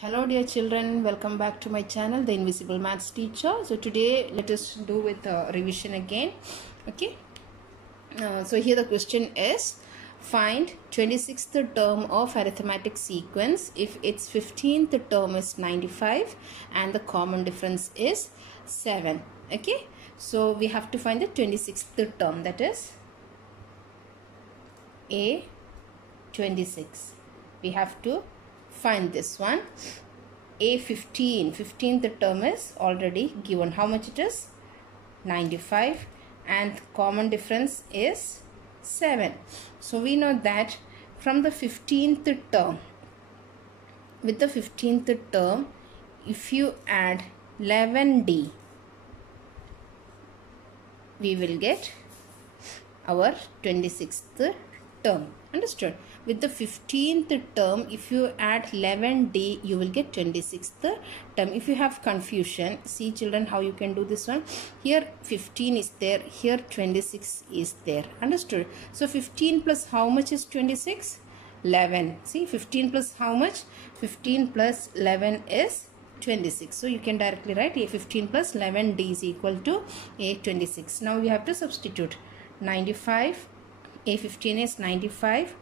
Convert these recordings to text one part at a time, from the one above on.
Hello dear children, welcome back to my channel, The Invisible Maths Teacher. So today let us do with revision again. Okay. So here the question is, find 26th term of arithmetic sequence if its 15th term is 95 and the common difference is 7. Okay. So we have to find the 26th term, that is A26. We have to find this one. A15th term is already given. How much it is? 95, and common difference is 7. So we know that from the 15th term, with the 15th term, if you add 11D, we will get our 26th term. Understood? With the 15th term, if you add 11D, you will get 26th term. If you have confusion, see children how you can do this one. Here 15 is there, here 26 is there. Understood? So 15 plus how much is 26? 11. See, 15 plus how much? 15 plus 11 is 26. So you can directly write A15 plus 11D is equal to A26. Now we have to substitute 95. A15 is 95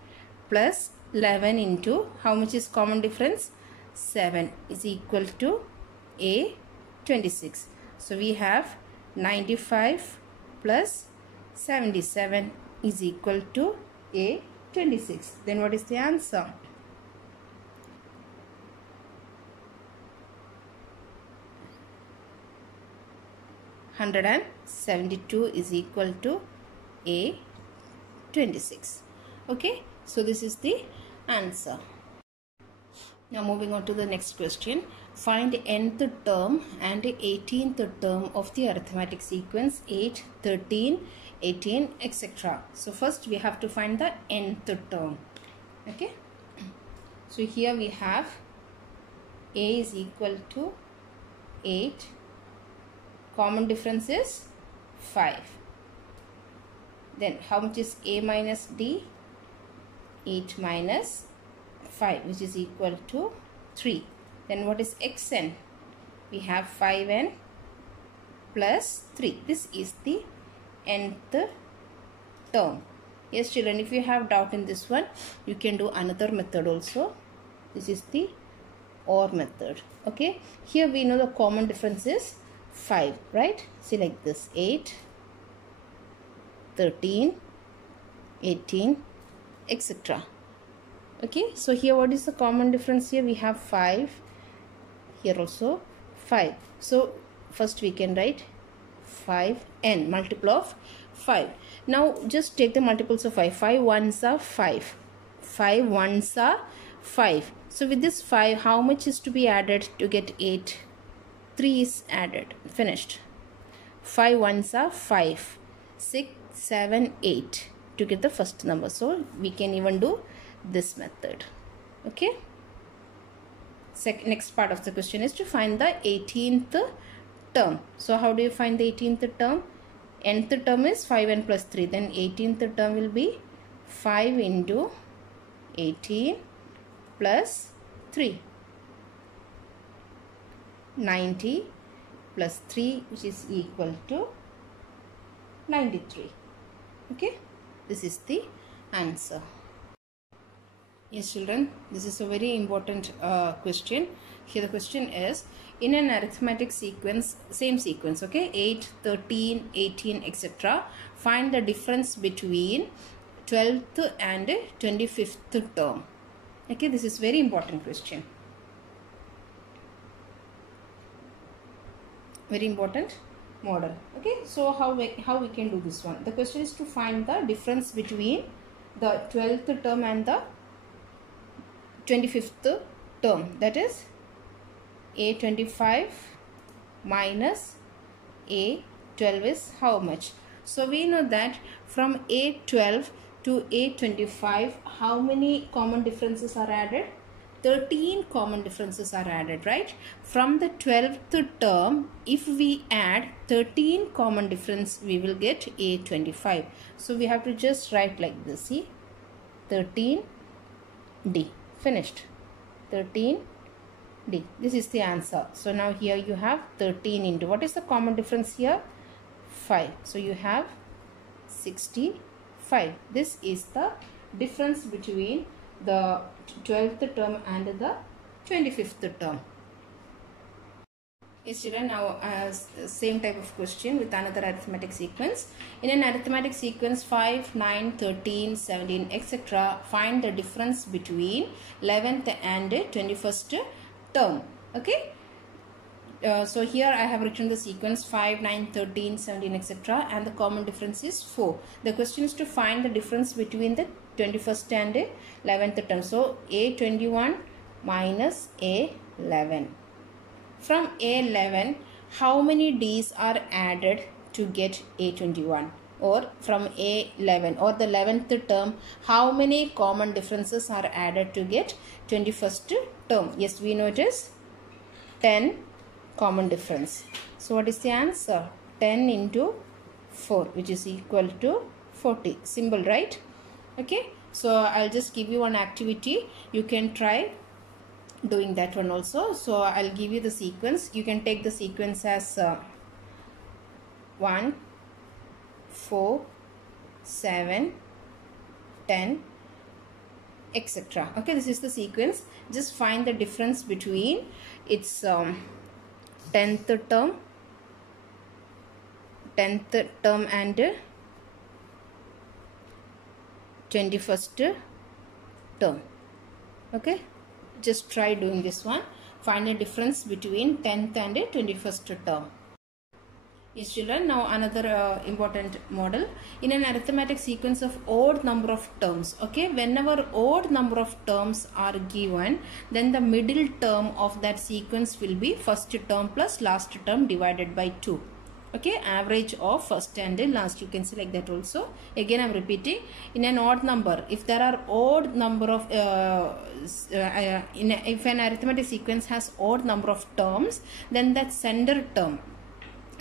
plus 11 into how much is common difference? 7 is equal to A26. So we have 95 plus 77 is equal to A26. Then what is the answer? (172) is equal to A26. Okay, so this is the answer. Now moving on to the next question. Find nth term and 18th term of the arithmetic sequence 8, 13, 18, etc. So first we have to find the nth term. Okay, so here we have A is equal to 8. Common difference is 5. Then how much is A minus D? 8 minus 5, which is equal to 3. Then what is xn? We have 5n plus 3. This is the nth term. Yes children, if you have doubt in this one, you can do another method also. This is the OR method. Okay, here we know the common difference is 5, right? See, like this: 8, 13, 18, etc. Okay, so here what is the common difference? Here we have 5, here also 5. So first we can write 5n, multiple of 5. Now just take the multiples of 5. 5 ones are 5, 5 ones are 5. So with this 5, how much is to be added to get 8? 3 is added. Finished. 5 ones are 5, 6, 7, 8 to get the first number. So we can even do this method. Okay. Next part of the question is to find the 18th term. So how do you find the 18th term? Nth term is 5n plus 3. Then 18th term will be 5 into 18 plus 3. 90 plus 3, which is equal to 93. Okay, this is the answer. Yes children, this is a very important question. Here the question is, in an arithmetic sequence, same sequence, okay, 8, 13, 18, etc. Find the difference between 12th and 25th term. Okay, this is very important question. Very important model. Okay, so how we can do this one? The question is to find the difference between the 12th term and the 25th term, that is A25 minus A12 is how much? So we know that from A12 to A25, how many common differences are added? 13 common differences are added, right? From the 12th term, if we add 13 common difference, we will get A25. So we have to just write like this. See, 13D. Finished. 13 D. This is the answer. So now here you have 13 into, what is the common difference here? 5. So you have 65. This is the difference between the 12th term and the 25th term. Yes, children, now same type of question with another arithmetic sequence. In an arithmetic sequence 5, 9, 13, 17, etc. find the difference between 11th and 21st term. Okay. So here I have written the sequence 5, 9, 13, 17, etc. and the common difference is 4. The question is to find the difference between the 21st and 11th term. So A21 minus A11. From A11, how many D's are added to get A21? Or from A11 or the 11th term, how many common differences are added to get 21st term? Yes, we know it is 10 common difference. So what is the answer? 10 into 4, which is equal to 40. Simple, right? Okay. So I'll just give you one activity. You can try doing that one also. So I'll give you the sequence. You can take the sequence as 1, 4, 7, 10, etc. Okay, this is the sequence. Just find the difference between its 10th term and 21st term. Okay, just try doing this one. Find the difference between 10th and 21st term. Yes, children, now another important model. In an arithmetic sequence of odd number of terms, okay, whenever odd number of terms are given, then the middle term of that sequence will be first term plus last term divided by 2. Okay, average of first and last, you can see like that also. Again, I am repeating, in an odd number, if there are odd number of if an arithmetic sequence has odd number of terms, then that sender term,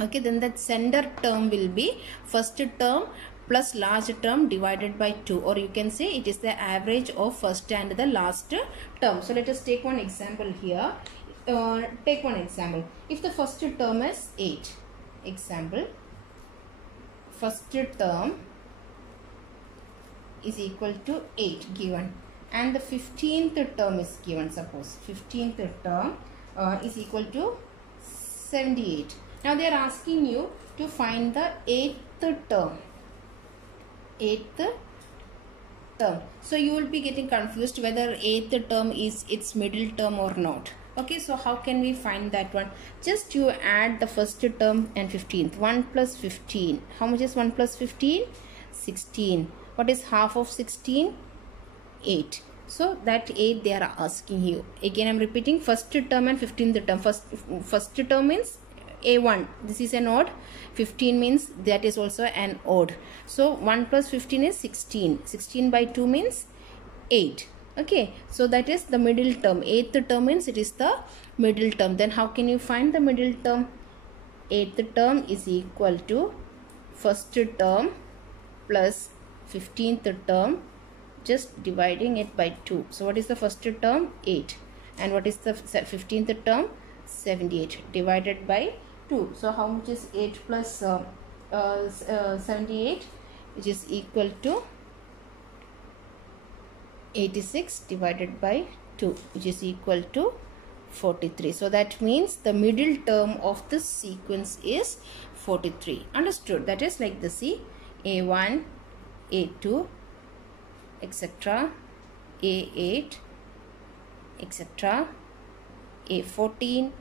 okay, then that sender term will be first term plus last term divided by 2, or you can say it is the average of first and the last term. So let us take one example here. Take one example. If the first term is 8, example, first term is equal to 8 given, and the 15th term is given. Suppose 15th term is equal to 78. Now they are asking you to find the 8th term. 8th term. So you will be getting confused whether 8th term is its middle term or not. Okay, so how can we find that one? Just you add the first term and 15th. 1 plus 15. How much is 1 plus 15? 16. What is half of 16? 8. So that 8 they are asking you. Again I am repeating, first term and 15th term. First term means A1. This is an odd. 15 means that is also an odd. So 1 plus 15 is 16. 16 by 2 means 8. Okay, so that is the middle term. 8th term means it is the middle term. Then how can you find the middle term? 8th term is equal to first term plus 15th term, just dividing it by 2. So what is the first term? 8. And what is the 15th term? 78 divided by 2. So how much is 8 plus 78, which is equal to 86 divided by 2, which is equal to 43. So that means the middle term of this sequence is 43. Understood? That is like the C, A1, A2, etc., A8, etc., A14,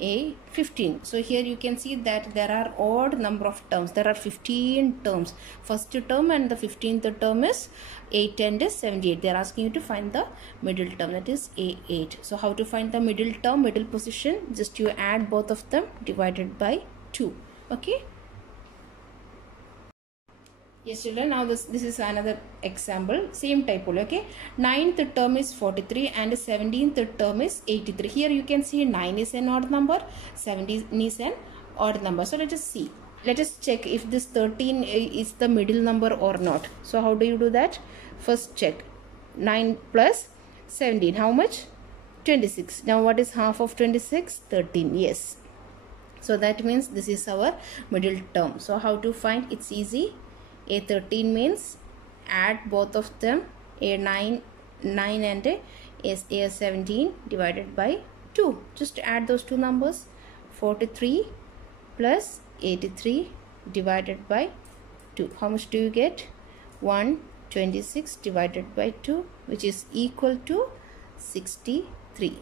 A15. So here you can see that there are odd number of terms. There are 15 terms. First term and the 15th term is 8 and 78. They are asking you to find the middle term, that is A8. So how to find the middle term, middle position? Just you add both of them divided by 2. Okay. Yes, children, now this is another example, same type only. Okay, 9th term is 43 and 17th term is 83. Here you can see 9 is an odd number, 17 is an odd number. So let us see, let us check if this 13 is the middle number or not. So how do you do that? First check 9 plus 17, how much? 26. Now what is half of 26? 13. Yes. So that means this is our middle term. So how to find? It's easy. A13 means add both of them, A9 and A17 divided by 2. Just add those two numbers. 43 plus 83 divided by 2. How much do you get? 126 divided by 2, which is equal to 63.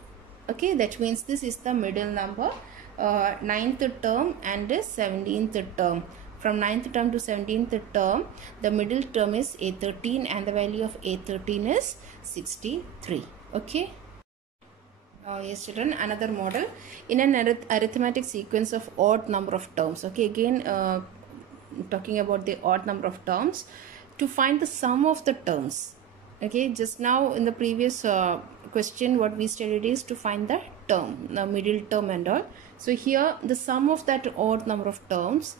Okay, that means this is the middle number, 9th term and 17th term. From 9th term to 17th term, the middle term is A13 and the value of A13 is 63. Okay. Yes children, another model in an arithmetic sequence of odd number of terms. Okay, again talking about the odd number of terms, to find the sum of the terms. Okay, just now in the previous question what we studied is to find the term, the middle term and all. So here the sum of that odd number of terms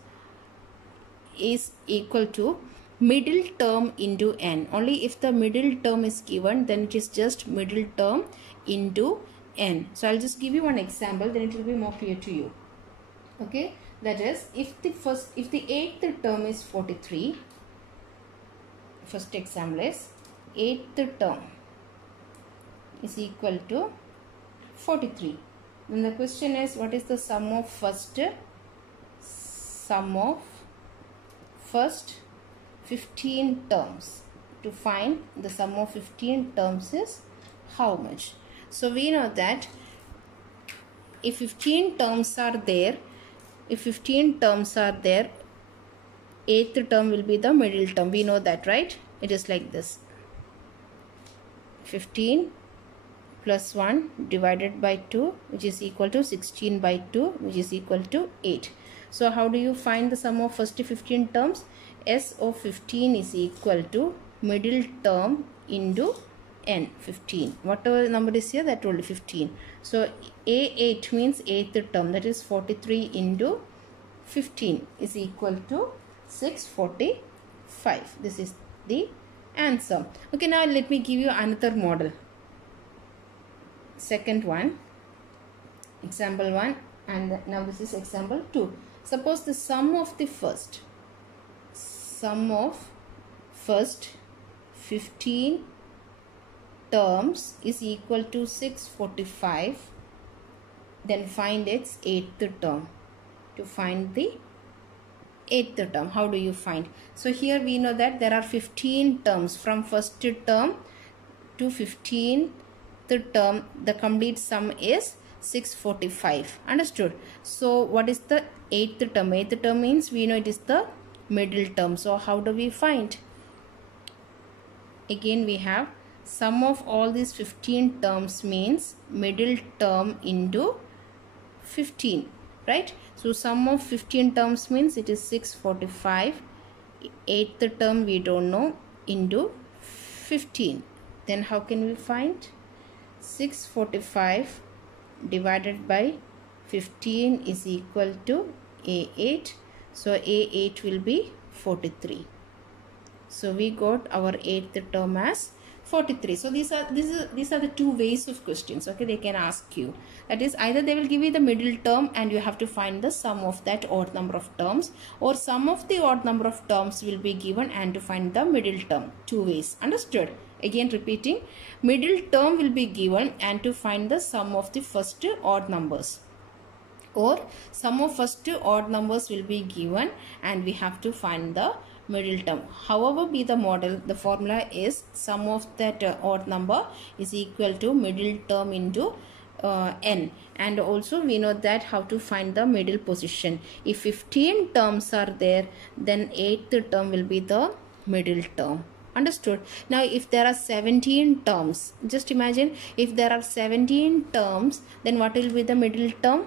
is equal to middle term into n. Only if the middle term is given, then it is just middle term into n. So I'll just give you one example, then it will be more clear to you. Okay, that is, if the 8th term is 43, first example is 8th term is equal to 43. Then the question is, what is the sum of first 15 terms? To find the sum of 15 terms is how much? So we know that if 15 terms are there, 8th term will be the middle term. We know that, right? It is like this: 15 plus 1 divided by 2, which is equal to 16 by 2, which is equal to 8. So how do you find the sum of first 15 terms? S of 15 is equal to middle term into n, 15. Whatever number is here, that will be 15. So A8 means 8th term, that is 43 into 15 is equal to 645. This is the answer. Okay, now let me give you another model. Second one, example 1, and now this is example 2. Suppose the sum of first 15 terms is equal to 645, then find its 8th term. To find the 8th term, how do you find? So here we know that there are 15 terms. From first term to 15th term, the complete sum is 645. Understood? So what is the 8th term? 8th term means we know it is the middle term. So how do we find? Again we have sum of all these 15 terms means middle term into 15, right? So sum of 15 terms means it is 645. 8th term we don't know, into 15. Then how can we find? 645 divided by 15 is equal to A8. So A8 will be 43. So we got our 8th term as 43. So these are the two ways of questions. Okay, they can ask you. That is, either they will give you the middle term and you have to find the sum of that odd number of terms, or sum of the odd number of terms will be given and to find the middle term. Two ways. Understood? Again repeating, middle term will be given and to find the sum of the first odd numbers, or sum of first odd numbers will be given and we have to find the middle term. However be the model, the formula is sum of that odd number is equal to middle term into n. And also we know that how to find the middle position. If 15 terms are there, then 8th term will be the middle term. Understood? Now if there are 17 terms, just imagine if there are 17 terms, then what will be the middle term?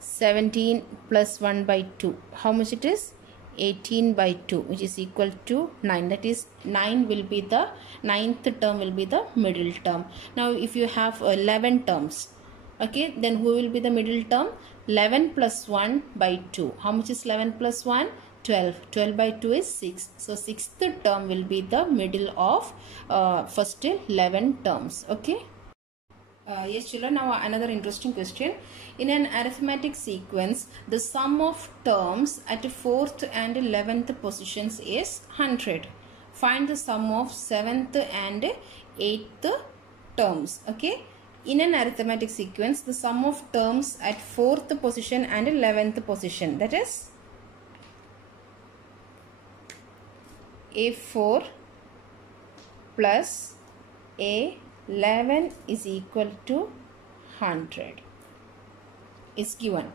17 plus 1 by 2. How much it is? 18 by 2, which is equal to 9. That is, 9 will be the 9th term will be the middle term. Now if you have 11 terms, okay, then who will be the middle term? 11 plus 1 by 2. How much is 11 plus 1? 12. 12 by 2 is 6. So 6th term will be the middle of first 11 terms. Okay. Yes, children, now another interesting question. In an arithmetic sequence, the sum of terms at 4th and 11th positions is 100. Find the sum of 7th and 8th terms. Okay. In an arithmetic sequence, the sum of terms at 4th position and 11th position, that is A4 plus A11 is equal to 100 is given.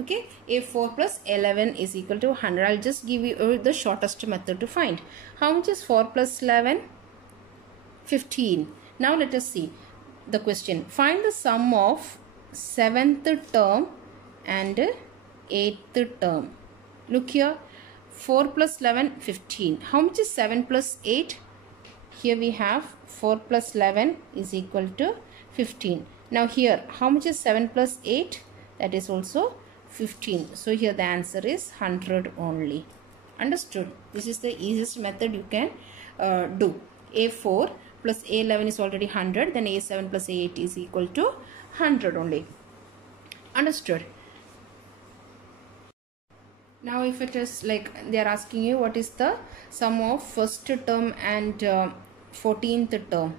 Okay, A4 plus 11 is equal to 100. I'll just give you the shortest method to find. How much is 4 plus 11? 15. Now let us see the question. Find the sum of 7th term and 8th term. Look here, 4 plus 11, 15. How much is 7 plus 8? Here we have 4 plus 11 is equal to 15. Now here, how much is 7 plus 8? That is also 15. So here the answer is 100 only. Understood? This is the easiest method you can do. A4 plus A11 is already 100. Then A7 plus A8 is equal to 100 only. Understood? Now if it is like they are asking you what is the sum of first term and 14th term.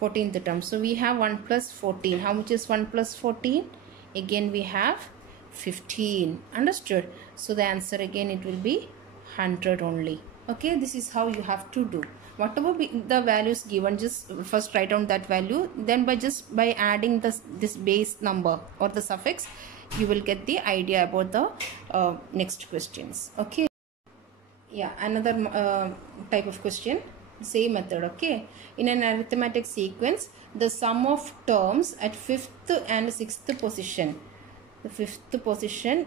14th term. So we have 1 plus 14. How much is 1 plus 14? Again we have 15. Understood? So the answer again it will be 100 only. Okay, this is how you have to do. Whatever the values given, just first write down that value. Then by adding this base number or the suffix, you will get the idea about the next questions. Okay. Yeah, another type of question, same method. Okay, in an arithmetic sequence, the sum of terms at 5th and 6th position, the 5th position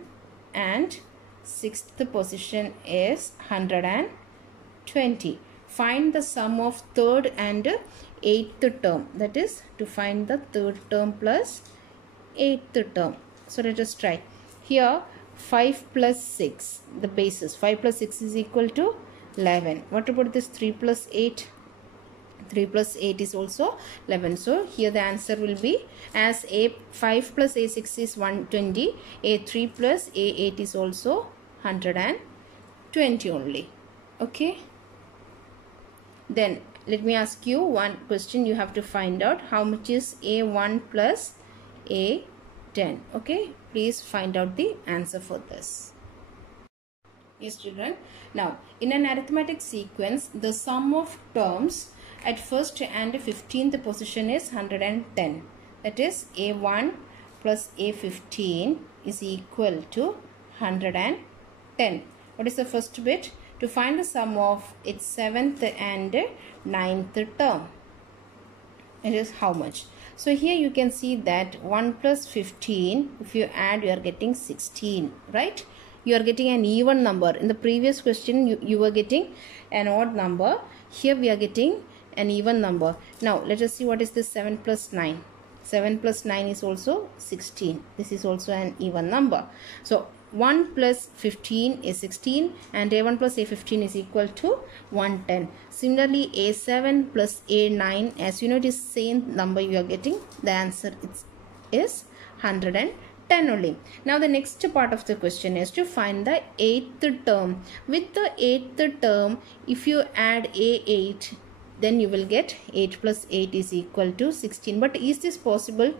and 6th position is 120. Find the sum of 3rd and 8th term, that is to find the 3rd term plus 8th term. So let us try. Here 5 plus 6, the basis 5 plus 6 is equal to 11. What about this 3 plus 8? 3 plus 8 is also 11. So here the answer will be, as A5 plus A6 is 120, A3 plus A8 is also 120 only. Okay. Then let me ask you one question. You have to find out how much is A1 plus A10. Okay, please find out the answer for this. Yes, children. Now, in an arithmetic sequence, the sum of terms at 1st and 15th position is 110. That is, A1 plus A15 is equal to 110. What is the first bit? To find the sum of its 7th and 9th term. It is how much? So here you can see that 1 plus 15, if you add, you are getting 16, right? You are getting an even number. In the previous question, you were getting an odd number. Here we are getting an even number. Now let us see what is this 7 plus 9. 7 plus 9 is also 16. This is also an even number. So 1 plus 15 is 16 and A1 plus A15 is equal to 110. Similarly, A7 plus A9, as you know, it is same number you are getting. The answer is 110 only. Now the next part of the question is to find the 8th term. With the 8th term, if you add A8, then you will get 8 plus 8 is equal to 16. But is this possible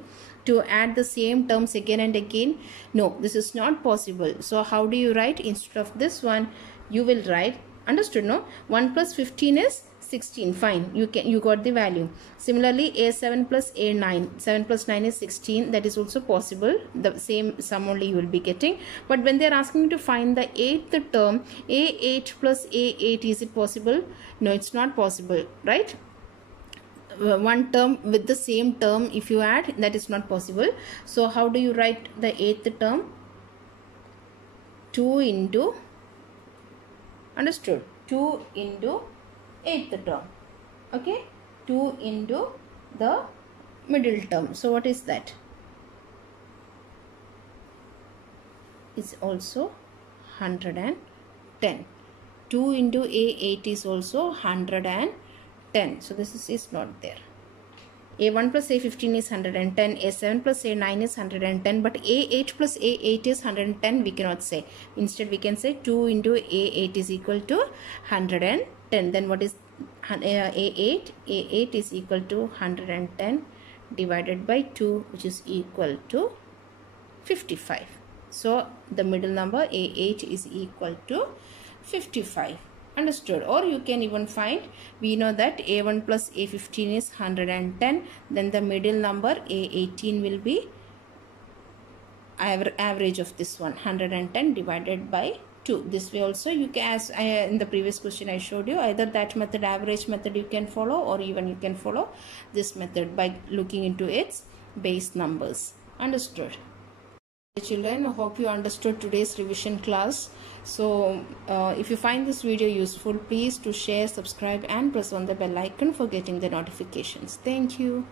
to add the same terms again and again? No, this is not possible. So how do you write? Instead of this one, you will write, understood, no? 1 plus 15 is 16. Fine, you got the value. Similarly, A7 plus A9, 7 plus 9 is 16. That is also possible. The same sum only you will be getting. But when they are asking you to find the 8th term, A8 plus A8, is it possible? No, it's not possible, right? One term with the same term, if you add, that is not possible. So how do you write the 8th term? 2 into, understood, 2 into 8th term. Okay, 2 into the middle term. So what is that? It's also 110. 2 into A8 is also 110. So this is not there. A1 plus A15 is 110, A7 plus A9 is 110, but A8 plus A8 is 110 we cannot say. Instead we can say 2 into A8 is equal to 110. Then what is A8? A8 is equal to 110 divided by 2, which is equal to 55. So the middle number A8 is equal to 55. Understood? Or you can even find, we know that A1 plus A15 is 110, then the middle number A18 will be average of this one, 110 divided by 2. This way also you can, as in the previous question I showed you, either that method, average method you can follow, or even you can follow this method by looking into its base numbers. Understood? Children, I hope you understood today's revision class. So if you find this video useful, please to share, subscribe and press on the bell icon for getting the notifications. Thank you.